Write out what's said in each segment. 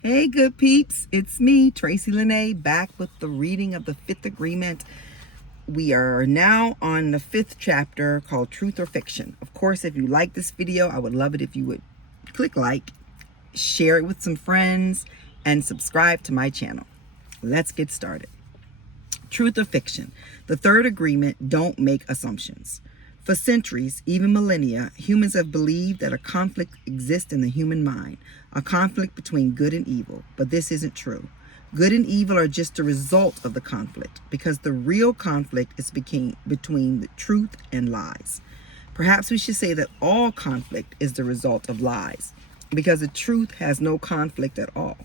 Hey, good peeps. It's me, Tracy Lene, back with the reading of the Fifth Agreement. We are now on the fifth chapter called Truth or Fiction. Of course, if you like this video, I would love it if you would click like, share it with some friends, and subscribe to my channel. Let's get started. Truth or fiction. The third agreement: don't make assumptions. For centuries, even millennia, humans have believed that a conflict exists in the human mind, a conflict between good and evil. But this isn't true. Good and evil are just a result of the conflict, because the real conflict is between the truth and lies. Perhaps we should say that all conflict is the result of lies, because the truth has no conflict at all.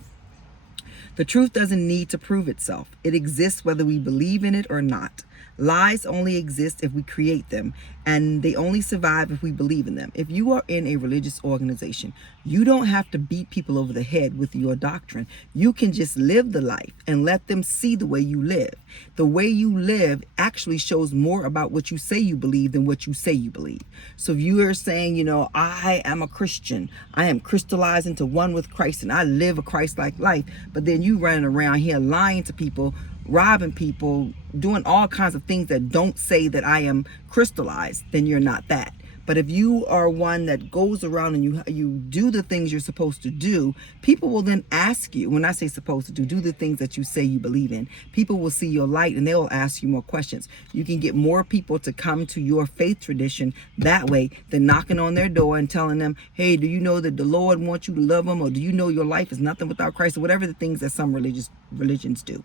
The truth doesn't need to prove itself. It exists whether we believe in it or not. Lies only exist if we create them, and they only survive if we believe in them. If you are in a religious organization, you don't have to beat people over the head with your doctrine. You can just live the life and let them see the way you live. The way you live actually shows more about what you say you believe than what you say you believe. So if you are saying, I am a Christian, I am crystallized into one with Christ, and I live a Christ-like life, but then you running around here lying to people, robbing people, doing all kinds of things that don't say that I am crystallized, then you're not that. But if you are one that goes around and you do the things you're supposed to do, people will then ask you, when I say supposed to do the things that you say you believe in, people will see your light and they will ask you more questions. You can get more people to come to your faith tradition that way than knocking on their door and telling them, hey, do you know that the Lord wants you to love him? Or do you know your life is nothing without Christ? Or whatever the things that some religions do.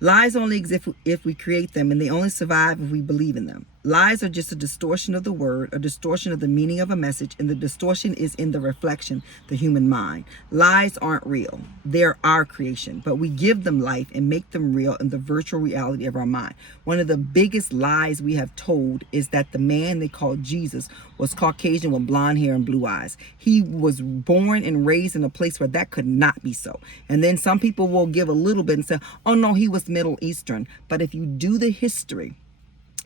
Lies only exist if we create them, and they only survive if we believe in them. Lies are just a distortion of the word, a distortion of the meaning of a message, and the distortion is in the reflection, the human mind. Lies aren't real. They're our creation, but we give them life and make them real in the virtual reality of our mind. One of the biggest lies we have told is that the man they called Jesus was Caucasian with blonde hair and blue eyes. He was born and raised in a place where that could not be so. And then some people will give a little bit and say, oh no, he was Middle Eastern. But if you do the history,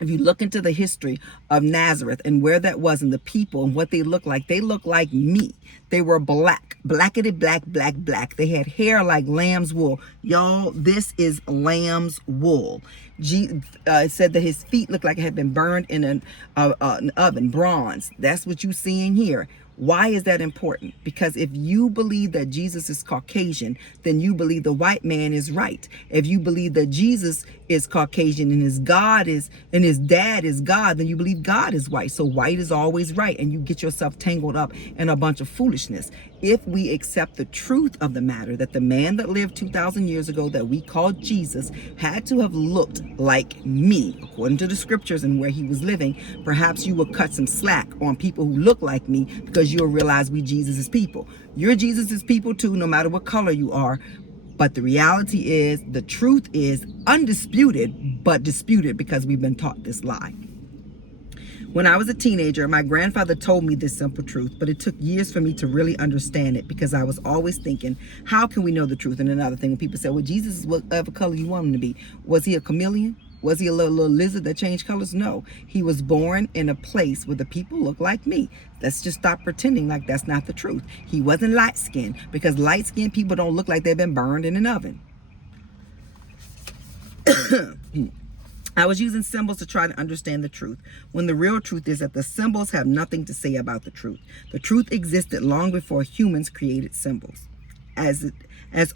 if you look into the history of Nazareth and where that was and the people and what they look like me. They were blackety black. They had hair like lamb's wool. Y'all, this is lamb's wool. It said that his feet looked like it had been burned in an oven, bronze. That's what you seeing here. Why is that important? Because if you believe that Jesus is Caucasian, then you believe the white man is right. If you believe that Jesus is Caucasian and his dad is God, then you believe God is white. So white is always right, and you get yourself tangled up in a bunch of foolishness. If we accept the truth of the matter, that the man that lived 2,000 years ago that we called Jesus had to have looked like me, according to the scriptures and where he was living, perhaps you will cut some slack on people who look like me, because you'll realize we Jesus' people. You're Jesus' people too, no matter what color you are. But the reality is, the truth is undisputed, but disputed because we've been taught this lie. When I was a teenager, my grandfather told me this simple truth, but it took years for me to really understand it, because I was always thinking, how can we know the truth? And another thing, when people say, well, Jesus is whatever color you want him to be. Was he a chameleon? Was he a little lizard that changed colors? No. He was born in a place where the people look like me. Let's just stop pretending like that's not the truth. He wasn't light-skinned, because light-skinned people don't look like they've been burned in an oven. I was using symbols to try to understand the truth, when the real truth is that the symbols have nothing to say about the truth. The truth existed long before humans created symbols. As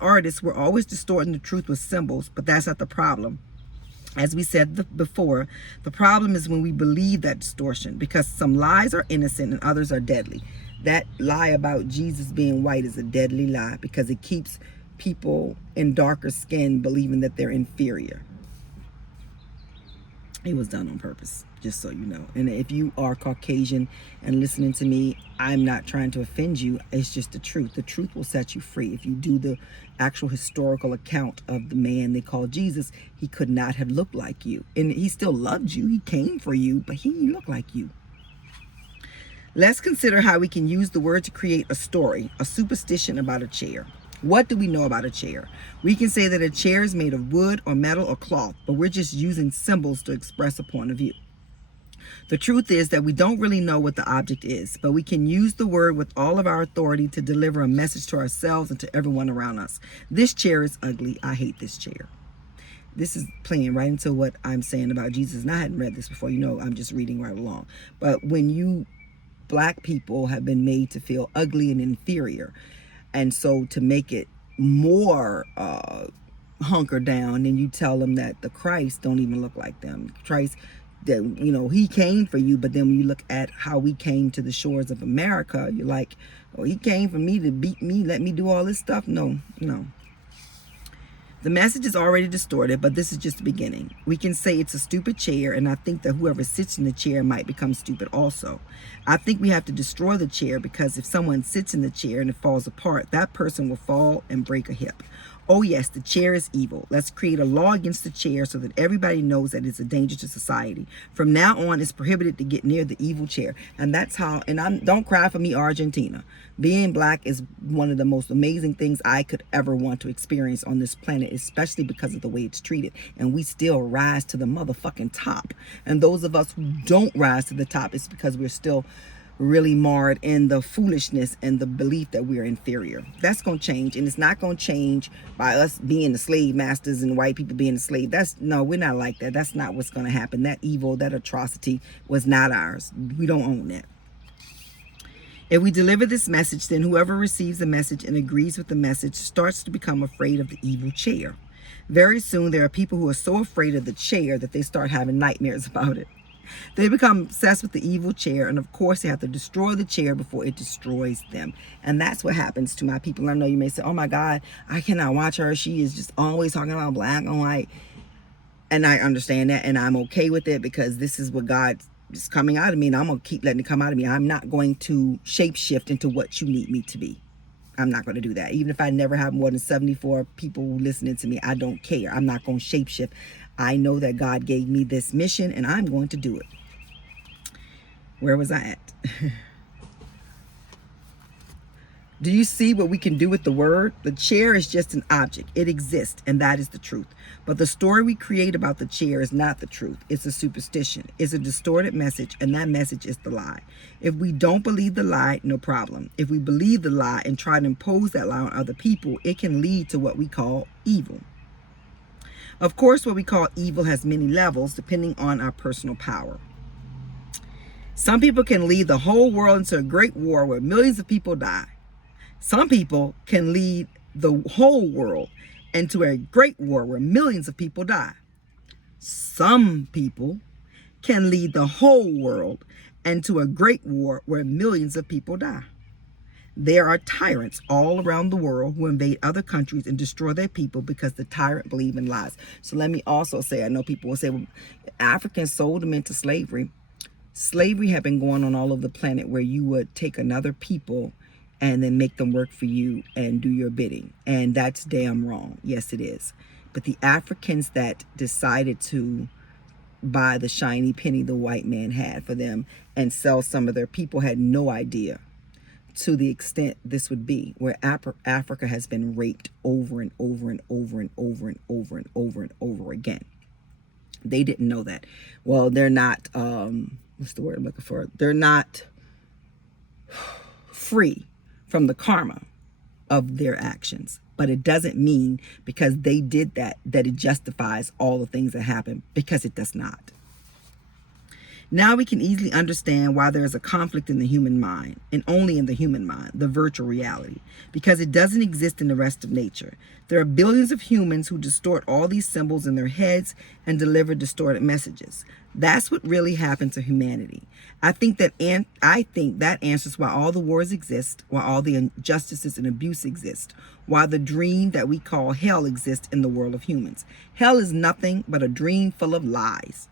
artists, we're always distorting the truth with symbols, but that's not the problem. As we said before, the problem is when we believe that distortion, because some lies are innocent and others are deadly. That lie about Jesus being white is a deadly lie, because it keeps people in darker skin believing that they're inferior. It was done on purpose, just so you know. And if you are Caucasian and listening to me, I'm not trying to offend you. It's just the truth. The truth will set you free. If you do the actual historical account of the man they called Jesus, he could not have looked like you. And he still loved you. He came for you, but he didn't look like you. Let's consider how we can use the word to create a story, a superstition about a chair. What do we know about a chair? We can say that a chair is made of wood or metal or cloth, but we're just using symbols to express a point of view. The truth is that we don't really know what the object is, but we can use the word with all of our authority to deliver a message to ourselves and to everyone around us. This chair is ugly. I hate this chair. This is playing right into what I'm saying about Jesus. And I hadn't read this before. You know, I'm just reading right along. But when you black people have been made to feel ugly and inferior, and so to make it more hunker down, and you tell them that the Christ don't even look like them. Christ, that, you know, he came for you, but then when you look at how we came to the shores of America, you're like, oh, he came for me to beat me, let me do all this stuff. No. The message is already distorted, but this is just the beginning. We can say it's a stupid chair, and I think that whoever sits in the chair might become stupid also. I think we have to destroy the chair, because if someone sits in the chair and it falls apart, that person will fall and break a hip. Oh yes, the chair is evil. Let's create a law against the chair so that everybody knows that it's a danger to society. From now on, it's prohibited to get near the evil chair. And that's how, and don't cry for me, Argentina. Being black is one of the most amazing things I could ever want to experience on this planet, especially because of the way it's treated. And we still rise to the motherfucking top. And those of us who don't rise to the top, it's because we're still really marred in the foolishness and the belief that we're inferior. That's going to change, and it's not going to change by us being the slave masters and white people being the slave. No, we're not like that. That's not what's going to happen. That evil, that atrocity was not ours. We don't own that. If we deliver this message, then whoever receives the message and agrees with the message starts to become afraid of the evil chair. Very soon, there are people who are so afraid of the chair that they start having nightmares about it. They become obsessed with the evil chair, and of course they have to destroy the chair before it destroys them. And that's what happens to my people. I know you may say, oh my God, I cannot watch her. She is just always talking about black and white. And I understand that, and I'm okay with it, because this is what God is coming out of me, and I'm going to keep letting it come out of me. I'm not going to shapeshift into what you need me to be. I'm not going to do that. Even if I never have more than 74 people listening to me, I don't care. I'm not going to shapeshift. I know that God gave me this mission, and I'm going to do it. Where was I at? Do you see what we can do with the word? The chair is just an object. It exists, and that is the truth. But the story we create about the chair is not the truth. It's a superstition. It's a distorted message, and that message is the lie. If we don't believe the lie, no problem. If we believe the lie and try to impose that lie on other people, it can lead to what we call evil. Of course, what we call evil has many levels depending on our personal power. Some people can lead the whole world into a great war where millions of people die. Some people can lead the whole world into a great war where millions of people die. Some people can lead the whole world into a great war where millions of people die. There are tyrants all around the world who invade other countries and destroy their people because the tyrant believes in lies. So let me also say, I know people will say, well, Africans sold them into slavery. Slavery had been going on all over the planet, where you would take another people and then make them work for you and do your bidding. And that's damn wrong. Yes, it is. But the Africans that decided to buy the shiny penny the white man had for them and sell some of their people had no idea to the extent this would be, where Africa has been raped over and over and over and over and over and over and over again. They didn't know that. Well, they're not, what's the word I'm looking for? They're not free from the karma of their actions. But it doesn't mean because they did that it justifies all the things that happen, because it does not. Now we can easily understand why there is a conflict in the human mind, and only in the human mind, the virtual reality, because it doesn't exist in the rest of nature. There are billions of humans who distort all these symbols in their heads and deliver distorted messages. That's what really happened to humanity. I think that answers why all the wars exist, why all the injustices and abuse exist, why the dream that we call hell exists in the world of humans. Hell is nothing but a dream full of lies.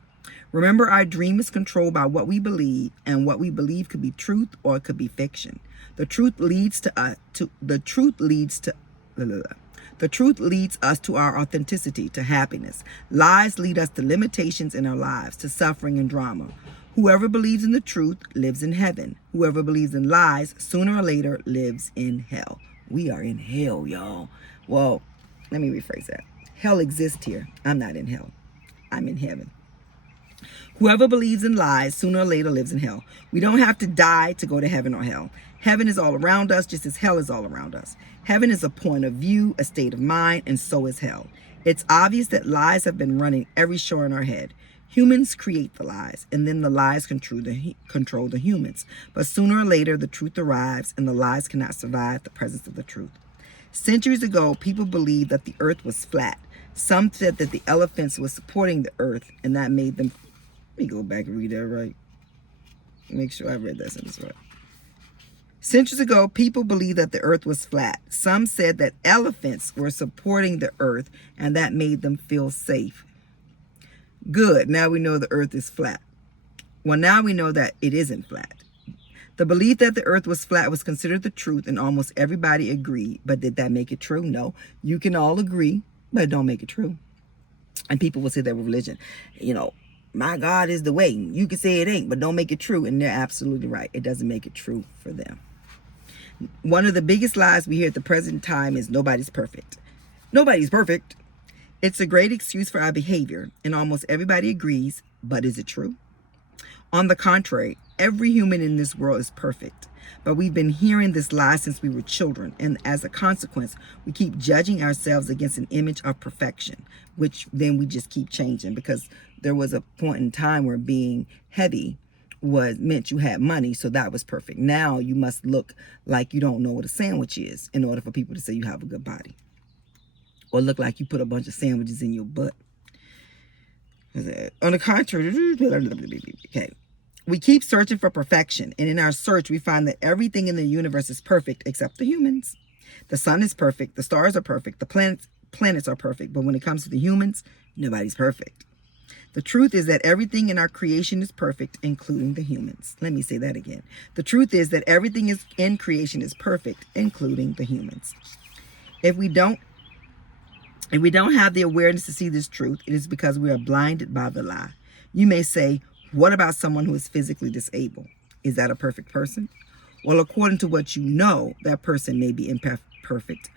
Remember, our dream is controlled by what we believe, and what we believe could be truth or it could be fiction. The truth leads us to our authenticity, to happiness. Lies lead us to limitations in our lives, to suffering and drama. Whoever believes in the truth lives in heaven. Whoever believes in lies, sooner or later lives in hell. We are in hell, y'all. Well, let me rephrase that. Hell exists here. I'm not in hell. I'm in heaven. Whoever believes in lies sooner or later lives in hell. We don't have to die to go to heaven or hell. Heaven is all around us, just as hell is all around us. Heaven is a point of view, a state of mind, and so is hell. It's obvious that lies have been running every show in our head. Humans create the lies, and then the lies control the humans. But sooner or later, the truth arrives, and the lies cannot survive the presence of the truth. Centuries ago, people believed that the earth was flat. Some said that the elephants were supporting the earth, and that made them... Let me go back and read that right. Make sure I read that sentence right. Centuries ago, people believed that the earth was flat. Some said that elephants were supporting the earth, and that made them feel safe. Good, now we know the earth is flat. Well, now we know that it isn't flat. The belief that the earth was flat was considered the truth, and almost everybody agreed. But did that make it true? No. You can all agree, but it don't make it true. And people will say that with religion. You know, my God is the way. You can say it ain't, but don't make it true. And they're absolutely right. It doesn't make it true for them. One of the biggest lies we hear at the present time is nobody's perfect. Nobody's perfect. It's a great excuse for our behavior, and almost everybody agrees, but is it true? On the contrary, every human in this world is perfect, but we've been hearing this lie since we were children, and as a consequence, we keep judging ourselves against an image of perfection, which then we just keep changing, because there was a point in time where being heavy meant you had money, so that was perfect. Now you must look like you don't know what a sandwich is in order for people to say you have a good body. Or look like you put a bunch of sandwiches in your butt. On the contrary, okay, we keep searching for perfection. And in our search, we find that everything in the universe is perfect except the humans. The sun is perfect. The stars are perfect. The planets are perfect. But when it comes to the humans, nobody's perfect. The truth is that everything in our creation is perfect, including the humans. Let me say that again. The truth is that everything in creation is perfect, including the humans. If we don't have the awareness to see this truth, it is because we are blinded by the lie. You may say, what about someone who is physically disabled? Is that a perfect person? Well, according to what you know, that person may be imperfect,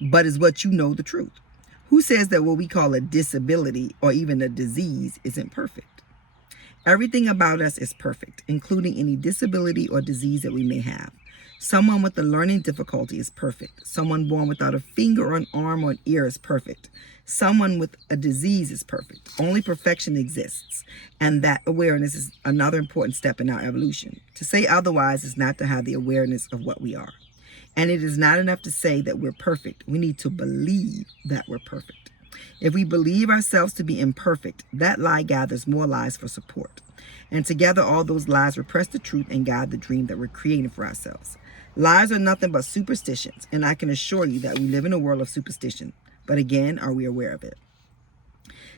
but is what you know the truth? Who says that what we call a disability or even a disease isn't perfect? Everything about us is perfect, including any disability or disease that we may have. Someone with a learning difficulty is perfect. Someone born without a finger or an arm or an ear is perfect. Someone with a disease is perfect. Only perfection exists. And that awareness is another important step in our evolution. To say otherwise is not to have the awareness of what we are. And it is not enough to say that we're perfect. We need to believe that we're perfect. If we believe ourselves to be imperfect, that lie gathers more lies for support. And together, all those lies repress the truth and guide the dream that we're creating for ourselves. Lies are nothing but superstitions, and I can assure you that we live in a world of superstition. But again, are we aware of it?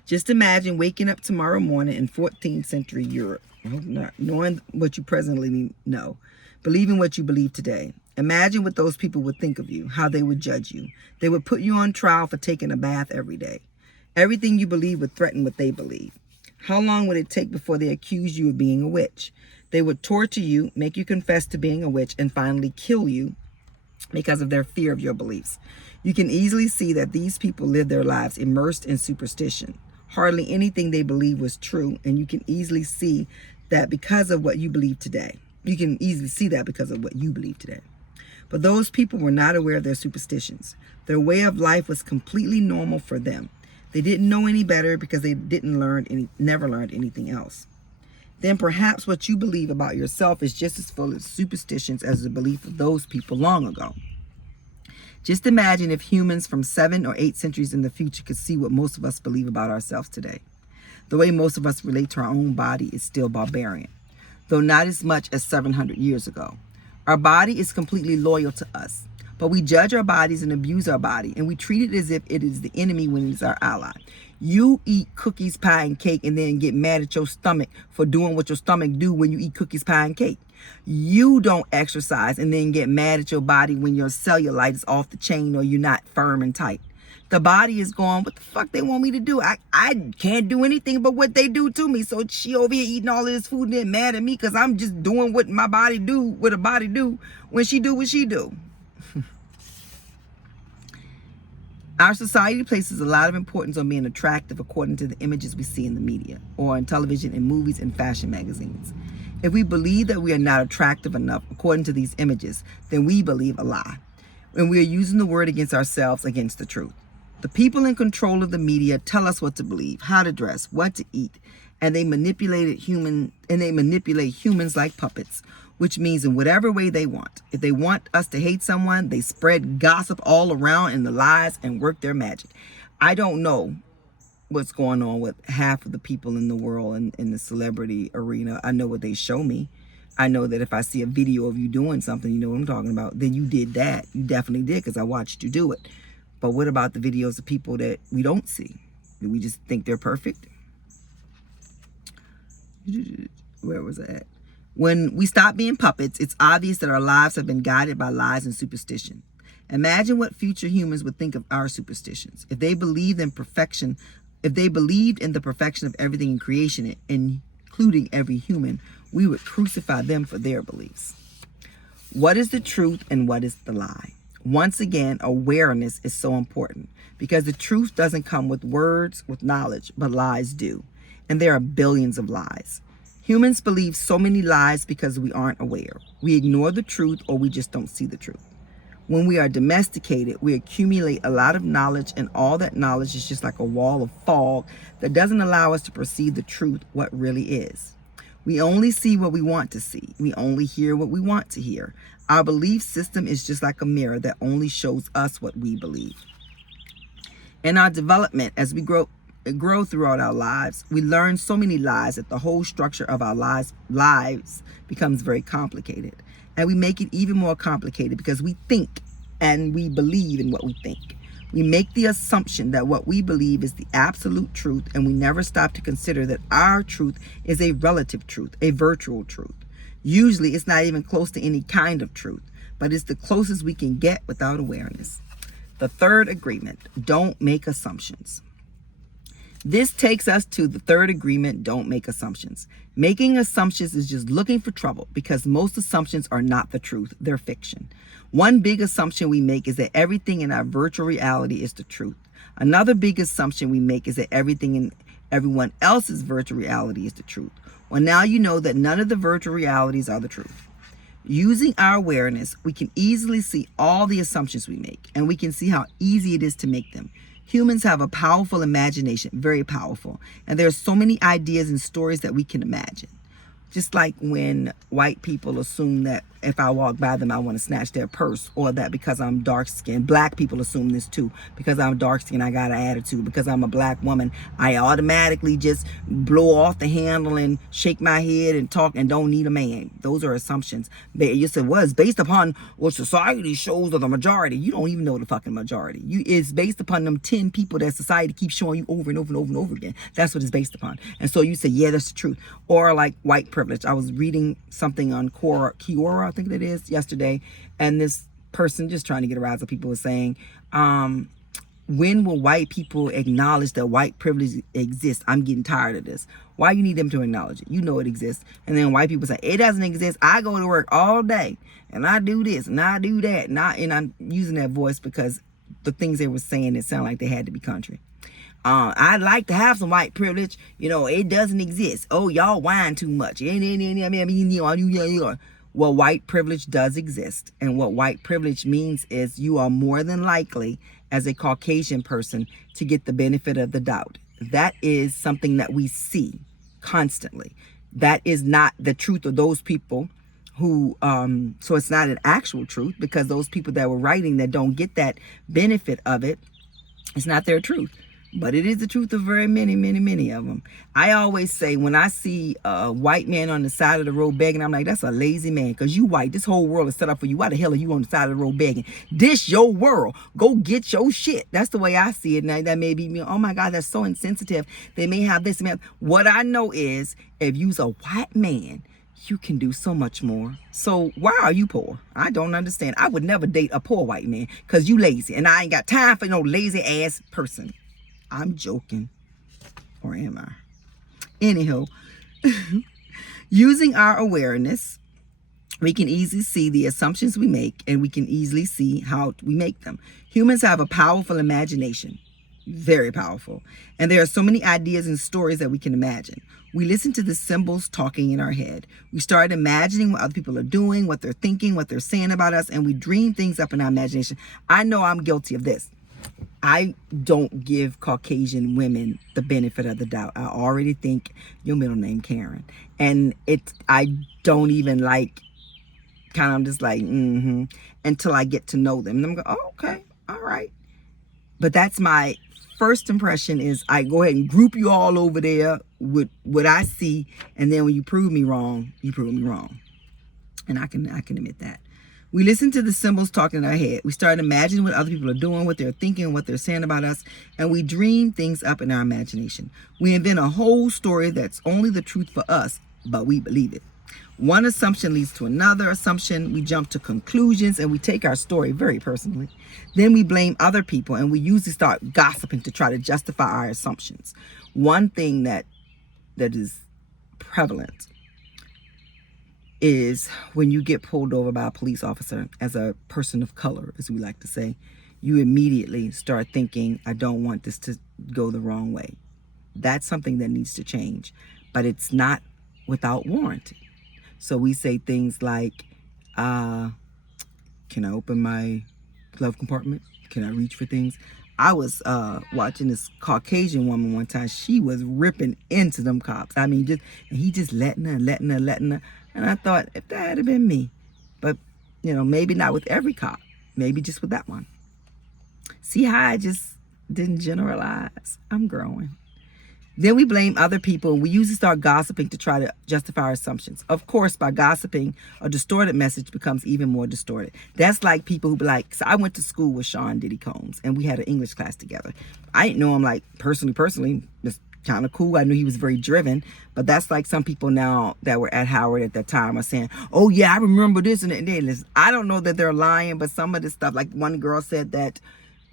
Just imagine waking up tomorrow morning in 14th century Europe, not knowing what you presently know, believing what you believe today. Imagine what those people would think of you, how they would judge you. They would put you on trial for taking a bath every day. Everything you believe would threaten what they believe. How long would it take before they accused you of being a witch? They would torture you, make you confess to being a witch, and finally kill you because of their fear of your beliefs. You can easily see that these people live their lives immersed in superstition. Hardly anything they believe was true, and you can easily see that because of what you believe today. You can easily see that because of what you believe today. But those people were not aware of their superstitions. Their way of life was completely normal for them. They didn't know any better because they never learned anything else. Then perhaps what you believe about yourself is just as full of superstitions as the belief of those people long ago. Just imagine if humans from 7 or 8 centuries in the future could see what most of us believe about ourselves today. The way most of us relate to our own body is still barbarian, though not as much as 700 years ago. Our body is completely loyal to us, but we judge our bodies and abuse our body, and we treat it as if it is the enemy when it is our ally. You eat cookies, pie, and cake and then get mad at your stomach for doing what your stomach do when you eat cookies, pie, and cake. You don't exercise and then get mad at your body when your cellulite is off the chain or you're not firm and tight. The body is going, what the fuck they want me to do? I can't do anything but what they do to me. So she over here eating all of this food and then mad at me because I'm just doing what my body do, what a body do when she do what she do. Our society places a lot of importance on being attractive according to the images we see in the media or in television and movies and fashion magazines. If we believe that we are not attractive enough according to these images, then we believe a lie. And we are using the word against ourselves, against the truth. The people in control of the media tell us what to believe, how to dress, what to eat, and they manipulate humans like puppets, which means in whatever way they want. If they want us to hate someone, they spread gossip all around in the lies and work their magic. I don't know what's going on with half of the people in the world in the celebrity arena. I know what they show me. I know that if I see a video of you doing something, you know what I'm talking about, then you did that. You definitely did, because I watched you do it. But what about the videos of people that we don't see? Do we just think they're perfect? Where was I at? When we stop being puppets, it's obvious that our lives have been guided by lies and superstition. Imagine what future humans would think of our superstitions. If they believed in perfection, if they believed in the perfection of everything in creation, including every human, we would crucify them for their beliefs. What is the truth and what is the lie? Once again, awareness is so important, because the truth doesn't come with words, with knowledge, but lies do. And there are billions of lies. Humans believe so many lies because we aren't aware. We ignore the truth, or we just don't see the truth. When we are domesticated, we accumulate a lot of knowledge, and all that knowledge is just like a wall of fog that doesn't allow us to perceive the truth, what really is. We only see what we want to see. We only hear what we want to hear. Our belief system is just like a mirror that only shows us what we believe. In our development, as we grow throughout our lives, we learn so many lies that the whole structure of our lives becomes very complicated. And we make it even more complicated because we think and we believe in what we think. We make the assumption that what we believe is the absolute truth, and we never stop to consider that our truth is a relative truth, a virtual truth. Usually it's not even close to any kind of truth, but it's the closest we can get without awareness. The third agreement: don't make assumptions. This takes us to the third agreement: don't make assumptions. Making assumptions is just looking for trouble, because most assumptions are not the truth, they're fiction. One big assumption we make is that everything in our virtual reality is the truth. Another big assumption we make is that everything in everyone else's virtual reality is the truth. Well, now you know that none of the virtual realities are the truth. Using our awareness, we can easily see all the assumptions we make, and we can see how easy it is to make them. Humans have a powerful imagination, very powerful, and there are so many ideas and stories that we can imagine. Just like when white people assume that if I walk by them, I want to snatch their purse, or that because I'm dark skinned, black people assume this too. Because I'm dark skinned, I got an attitude. Because I'm a black woman, I automatically just blow off the handle and shake my head and talk and don't need a man. Those are assumptions. You said, well, it's based upon what society shows are the majority. You don't even know the fucking majority. It's based upon them 10 people that society keeps showing you over and over and over and over again. That's what it's based upon. And so you say, yeah, that's the truth. Or like white privilege. I was reading something on Quora, I think it is, yesterday, and this person, just trying to get a rise of people, was saying, when will white people acknowledge that white privilege exists? I'm getting tired of this. Why you need them to acknowledge it? You know it exists. And then white people say, it doesn't exist. I go to work all day and I do this and I do that. And I'm using that voice because the things they were saying, it sounded like they had to be country. I'd like to have some white privilege. You know, it doesn't exist. Oh, y'all whine too much. Well, white privilege does exist. And what white privilege means is you are more than likely, as a Caucasian person, to get the benefit of the doubt. That is something that we see constantly. That is not the truth of those people who, so it's not an actual truth, because those people that were writing that don't get that benefit of it, it's not their truth. But it is the truth of very many, many, many of them. I always say, when I see a white man on the side of the road begging, I'm like, that's a lazy man, because you white. This whole world is set up for you. Why the hell are you on the side of the road begging? This your world. Go get your shit. That's the way I see it. Now, that may be, oh my God, that's so insensitive. They may have this. What I know is, if you's a white man, you can do so much more. So why are you poor? I don't understand. I would never date a poor white man, because you lazy. And I ain't got time for no lazy ass person. I'm joking. Or am I? Anyhow, using our awareness, We can easily see the assumptions we make, and we can easily see how we make them. Humans have a powerful imagination, very powerful. And there are so many ideas and stories that we can imagine. We listen to the symbols talking in our head. We start imagining what other people are doing, what they're thinking, what they're saying about us, and we dream things up in our imagination. I know I'm guilty of this. I don't give Caucasian women the benefit of the doubt. I already think your middle name Karen. And I don't even like, kind of, I'm just like, until I get to know them. And I'm going, oh, okay, all right. But that's my first impression, is I go ahead and group you all over there with what I see. And then when you prove me wrong, you prove me wrong. And I can admit that. We listen to the symbols talking in our head. We start imagining what other people are doing, what they're thinking, what they're saying about us, and we dream things up in our imagination. We invent a whole story that's only the truth for us, but we believe it. One assumption leads to another assumption. We jump to conclusions, and we take our story very personally. Then we blame other people, and we usually start gossiping to try to justify our assumptions. One thing that is prevalent is when you get pulled over by a police officer as a person of color, as we like to say, you immediately start thinking, I don't want this to go the wrong way. That's something that needs to change, but it's not without warranty. So we say things like, can I open my glove compartment? Can I reach for things? I was watching this Caucasian woman one time. She was ripping into them cops. I mean, and he just letting her. And I thought, if that had been me, but maybe not with every cop, maybe just with that one. See how I just didn't generalize? I'm growing. Then we blame other people, and we usually start gossiping to try to justify our assumptions. Of course, by gossiping, a distorted message becomes even more distorted. That's like people who be like, so I went to school with Sean Diddy Combs, and we had an English class together. I didn't know him like personally, just kind of cool. I knew he was very driven, but that's like some people now that were at Howard at that time are saying, oh yeah, I remember this and that. Listen, I don't know that they're lying, but some of the stuff, like one girl said that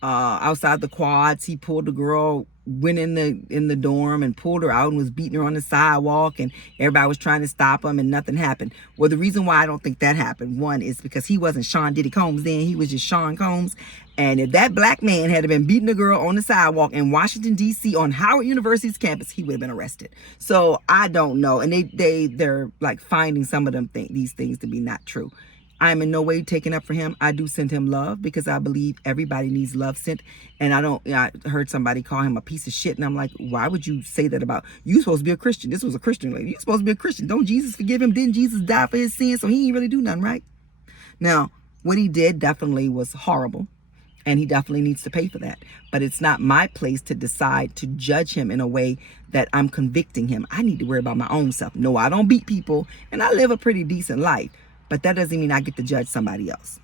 outside the quads, he pulled the girl, went in the dorm and pulled her out and was beating her on the sidewalk, and everybody was trying to stop him and nothing happened. Well, the reason why I don't think that happened, one, is because he wasn't Sean Diddy Combs then, he was just Sean Combs. And if that black man had been beating a girl on the sidewalk in Washington, D.C. on Howard University's campus, he would have been arrested. So I don't know. And they're like finding some of them these things to be not true. I'm in no way taking up for him. I do send him love because I believe everybody needs love sent. And I heard somebody call him a piece of shit. And I'm like, why would you say that about, you supposed to be a Christian. This was a Christian lady. You're supposed to be a Christian. Don't Jesus forgive him? Didn't Jesus die for his sins? So he didn't really do nothing, right? Now, what he did definitely was horrible. And he definitely needs to pay for that. But it's not my place to decide to judge him in a way that I'm convicting him. I need to worry about my own self. No, I don't beat people. And I live a pretty decent life. But that doesn't mean I get to judge somebody else.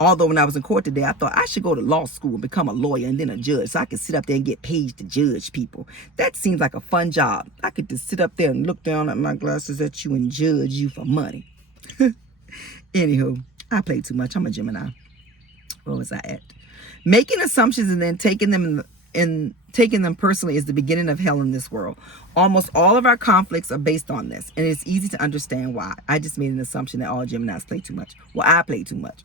Although when I was in court today, I thought I should go to law school and become a lawyer and then a judge so I can sit up there and get paid to judge people. That seems like a fun job. I could just sit up there and look down at my glasses at you and judge you for money. Anywho, I play too much. I'm a Gemini. Where was I at? Making assumptions and then taking them personally is the beginning of hell in this world. Almost all of our conflicts are based on this, and it's easy to understand why. I just made an assumption that all Geminis play too much. Well, I play too much.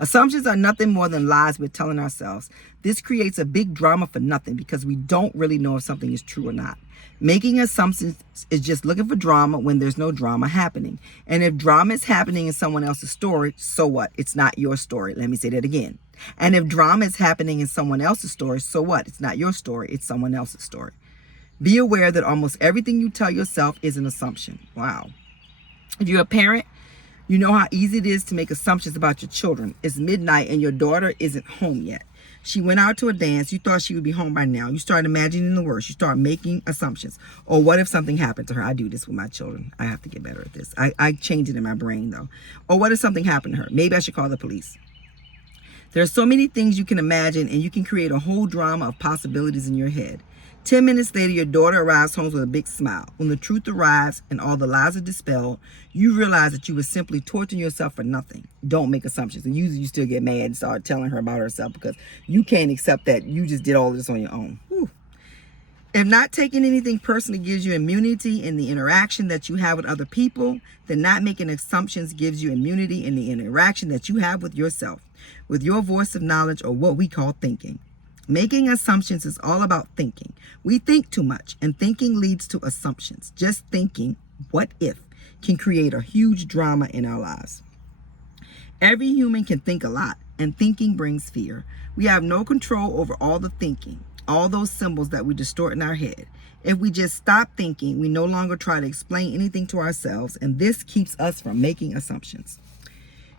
Assumptions are nothing more than lies we're telling ourselves. This creates a big drama for nothing because we don't really know if something is true or not. Making assumptions is just looking for drama when there's no drama happening. And if drama is happening in someone else's story, so what? It's not your story. Let me say that again. And if drama is happening in someone else's story, so what? It's not your story. It's someone else's story. Be aware that almost everything you tell yourself is an assumption. Wow. If you're a parent, you know how easy it is to make assumptions about your children. It's midnight and your daughter isn't home yet. She went out to a dance. You thought she would be home by now. You start imagining the worst. You start making assumptions. Or what if something happened to her? I do this with my children. I have to get better at this. I change it in my brain though. Or what if something happened to her? Maybe I should call the police. There are so many things you can imagine, and you can create a whole drama of possibilities in your head. 10 minutes later, your daughter arrives home with a big smile. When the truth arrives and all the lies are dispelled, you realize that you were simply torturing yourself for nothing. Don't make assumptions. And usually you still get mad and start telling her about herself because you can't accept that you just did all this on your own. Whew. If not taking anything personally gives you immunity in the interaction that you have with other people, then not making assumptions gives you immunity in the interaction that you have with yourself, with your voice of knowledge, or what we call thinking. Making assumptions is all about thinking. We think too much, and thinking leads to assumptions. Just thinking, what if, can create a huge drama in our lives. Every human can think a lot, and thinking brings fear. We have no control over all the thinking, all those symbols that we distort in our head. If we just stop thinking, we no longer try to explain anything to ourselves, and this keeps us from making assumptions.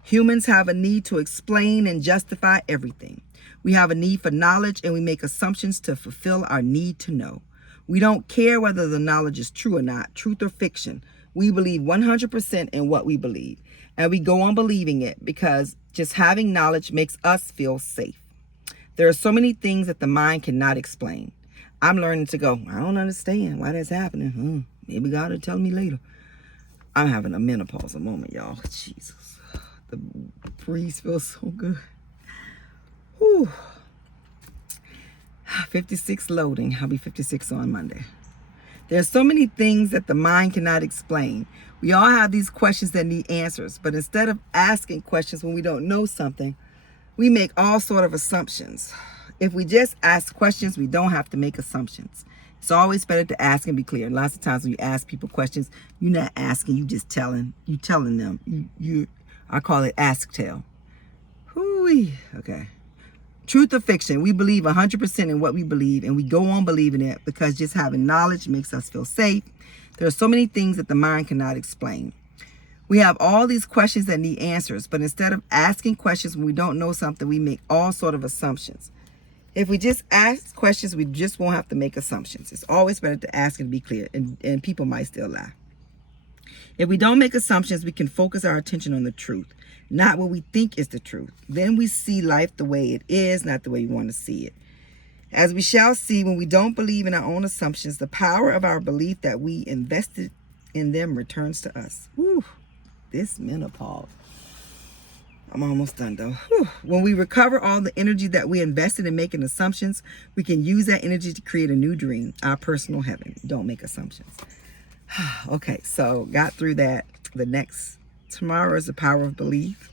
Humans have a need to explain and justify everything. We have a need for knowledge, and we make assumptions to fulfill our need to know. We don't care whether the knowledge is true or not, truth or fiction. We believe 100% in what we believe, and we go on believing it because just having knowledge makes us feel safe. There are so many things that the mind cannot explain. I'm learning to go, I don't understand why that's happening. Maybe God will tell me later. I'm having a menopausal moment, y'all. Jesus. The breeze feels so good. Whew. 56 loading. I'll be 56 on Monday. There's so many things that the mind cannot explain. We all have these questions that need answers, but instead of asking questions when we don't know something, we make all sort of assumptions. If we just ask questions, we don't have to make assumptions. It's always better to ask and be clear. And lots of times when you ask people questions, you're not asking, you just telling. You telling them. I call it ask tell. Hooey. Okay. Truth or fiction? We believe 100% in what we believe, and we go on believing it because just having knowledge makes us feel safe. There are so many things that the mind cannot explain. We have all these questions that need answers, but instead of asking questions when we don't know something, we make all sort of assumptions. If we just ask questions, we just won't have to make assumptions. It's always better to ask and be clear, and people might still lie. If we don't make assumptions, we can focus our attention on the truth, not what we think is the truth. Then we see life the way it is, not the way we want to see it. As we shall see, when we don't believe in our own assumptions, the power of our belief that we invested in them returns to us. Whew. This menopause. I'm almost done though. Whew. When we recover all the energy that we invested in making assumptions, we can use that energy to create a new dream, our personal heaven. Don't make assumptions. Okay, so got through that. Tomorrow is the power of belief.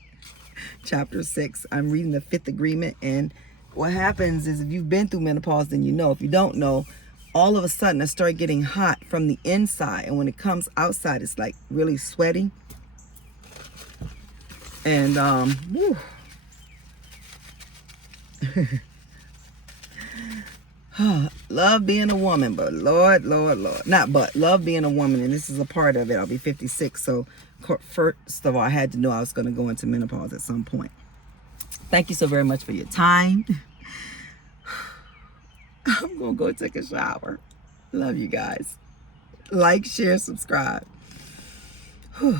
Chapter 6. I'm reading the 5th agreement, and what happens is if you've been through menopause, then you know. If you don't know, all of a sudden I start getting hot from the inside, and when it comes outside, it's like really sweaty. And love being a woman, but Lord, love being a woman, and this is a part of it. I'll be 56, so first of all, I had to know I was going to go into menopause at some point. Thank you so very much for your time. I'm going to go take a shower. Love you guys. Like, share, subscribe. Whew.